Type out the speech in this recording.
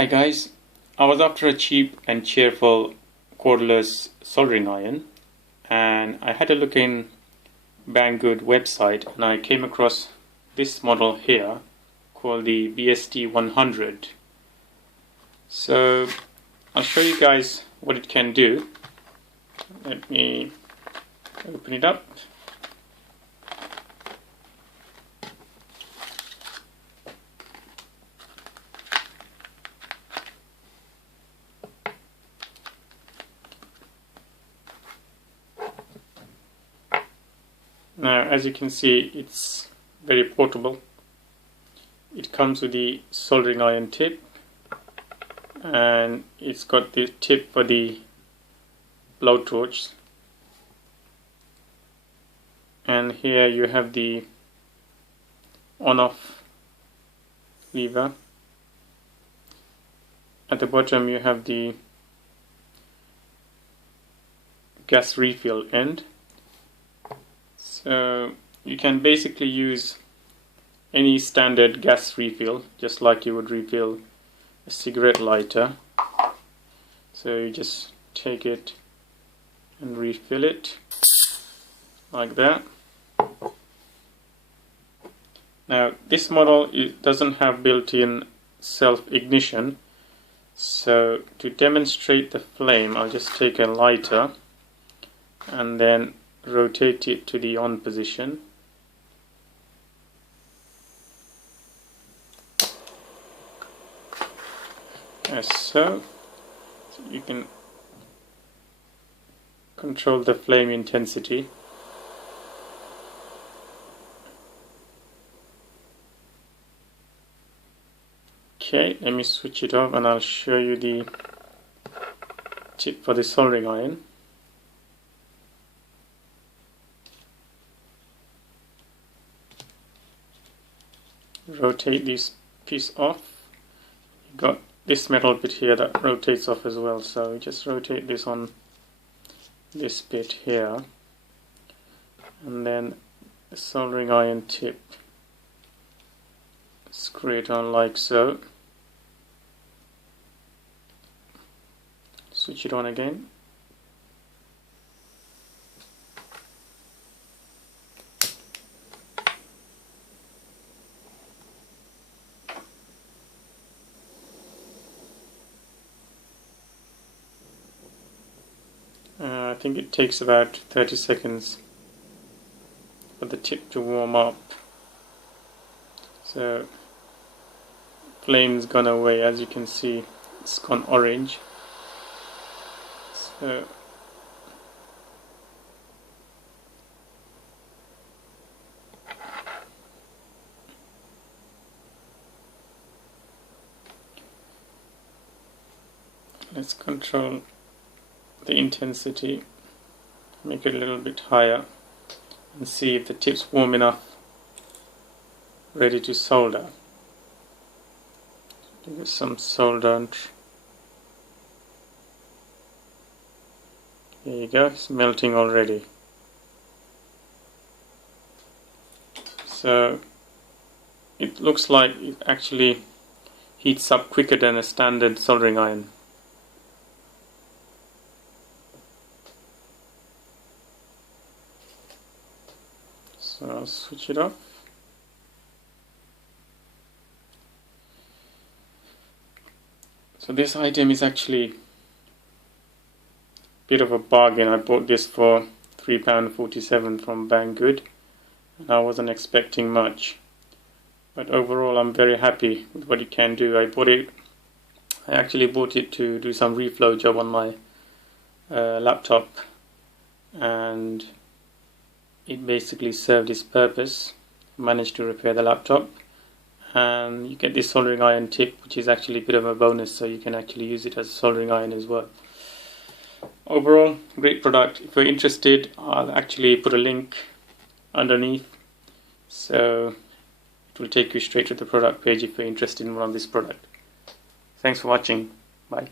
Hi guys, I was after a cheap and cheerful cordless soldering iron, and I had a look in Banggood website and I came across this model here called the BST-100. So I'll show you guys what it can do. Let me open it up. Now, as you can see, it's very portable. It comes with the soldering iron tip, and it's got the tip for the blowtorch. And here you have the on-off lever. At the bottom you have the gas refill end. So you can basically use any standard gas refill, just like you would refill a cigarette lighter. So you just take it and refill it like that. Now this model doesn't have built-in self-ignition, so to demonstrate the flame I'll just take a lighter and then rotate it to the on position. As so you can control the flame intensity. Okay, let me switch it off and I'll show you the tip for the soldering iron. Rotate this piece off. You've got this metal bit here that rotates off as well, so just rotate this on this bit here, and then the soldering iron tip, screw it on like so. Switch it on again. I think it takes about 30 seconds for the tip to warm up. So flame's gone away, as you can see it's gone orange. So let's control the intensity, make it a little bit higher, and see if the tip's warm enough, ready to solder. Give it some soldant. There you go, it's melting already. So it looks like it actually heats up quicker than a standard soldering iron. So I'll switch it off. So this item is actually a bit of a bargain. I bought this for £3.47 from Banggood, and I wasn't expecting much. But overall I'm very happy with what it can do. I actually bought it to do some reflow job on my laptop, and it basically served its purpose. Managed to repair the laptop, and you get this soldering iron tip, which is actually a bit of a bonus, so you can actually use it as a soldering iron as well. Overall, great product. If you're interested, I'll actually put a link underneath, so it will take you straight to the product page if you're interested in one of this product. Thanks for watching. Bye.